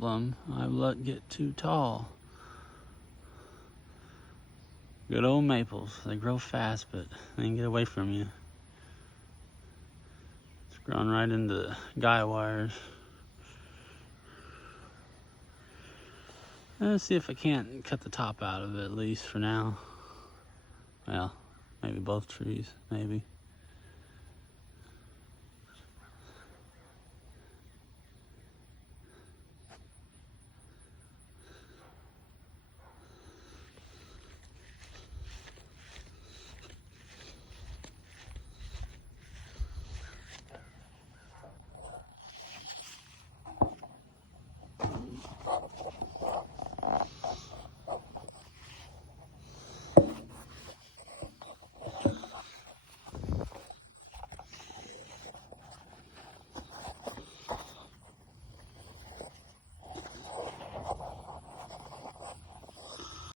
problem. I've let get too tall. Good old maples. They grow fast, but they can get away from you. It's growing right into the guy wires. Let's see if I can't cut the top out of it, at least for now. Well, maybe both trees, maybe.